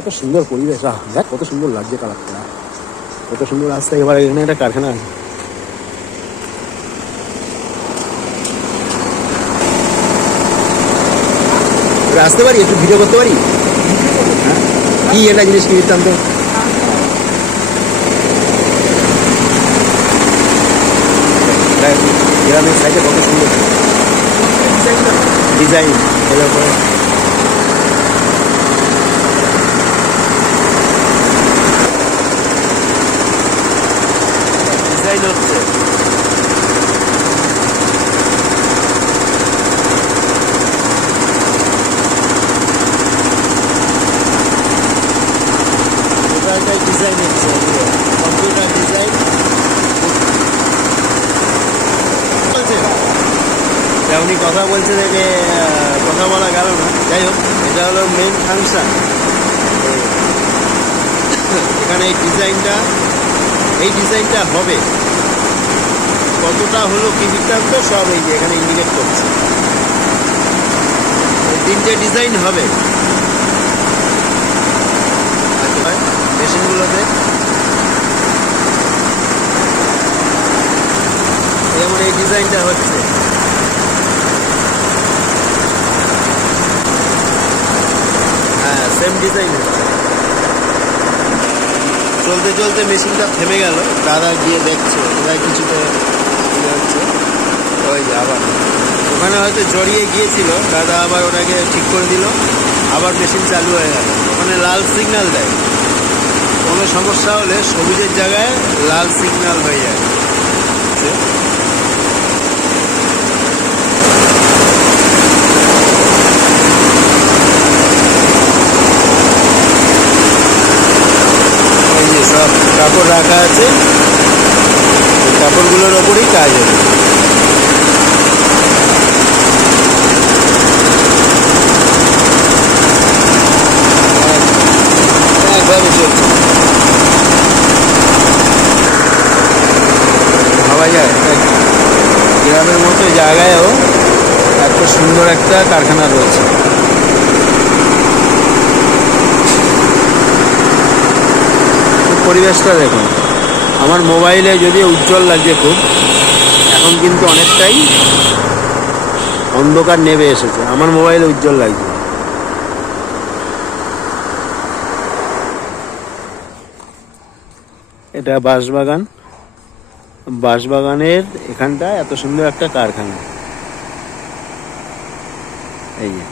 কত সুন্দর পরিবেশ, দেখ কত সুন্দর লাগছে কালারটা, কত সুন্দর রাস্তা। এবার এখানে একটা কারখানা আছে, আসতে পারি, একটু ভিডিও করতে পারি? কি এটা জিনিস কি দিতাম তো? গ্রামের সাইডে কত সুন্দর ডিজাইন, ডিজাইন হচ্ছে। ডিজাইন হচ্ছে কম্পিউটার ডিজাইন বলছে। উনি কথা বলছে যে কথা বলা গেল না, যাই হোক এটা হলো মেইন ফাংশন। এখানে এই ডিজাইনটা হবে, কতটা হলো কি বৃত্তান্ত সব এই যে এখানে ইন্ডিকেট করছে। তিনটে ডিজাইন হবে মেশিনগুলোতে, যেমন এই ডিজাইনটা হচ্ছে। হ্যাঁ, সেম ডিজাইন হচ্ছে। চলতে চলতে মেশিনটা থেমে গেল, দাদা গিয়ে দেখছে কোথায় কিছুতে হচ্ছে। ওই আবার ওখানে হয়তো জড়িয়ে গিয়েছিল, দাদা আবার ওটাকে ঠিক করে দিল, আবার মেশিন চালু হয়ে গেল। ওখানে লাল সিগন্যাল দেয়, কোনো সমস্যা হলে সবুজের জায়গায় লাল সিগন্যাল হয়ে যায়। সব কাপড় রাখা আছে, কাপড়গুলোর ওপরেই কাজ হবে। একভাবে চলছে, ভাবা যায় গ্রামের মতো জায়গায়ও এত সুন্দর একটা কারখানা রয়েছে। পরিবেশটা দেখুন, আমার মোবাইলে যদিও উজ্জ্বল লাগছে খুব, এখন কিন্তু অনেকটাই অন্ধকার নেমে এসেছে। আমার মোবাইলে উজ্জ্বল লাগছে। এটা বাঁশবাগানের এখানটা এত সুন্দর একটা কারখানা, এই যে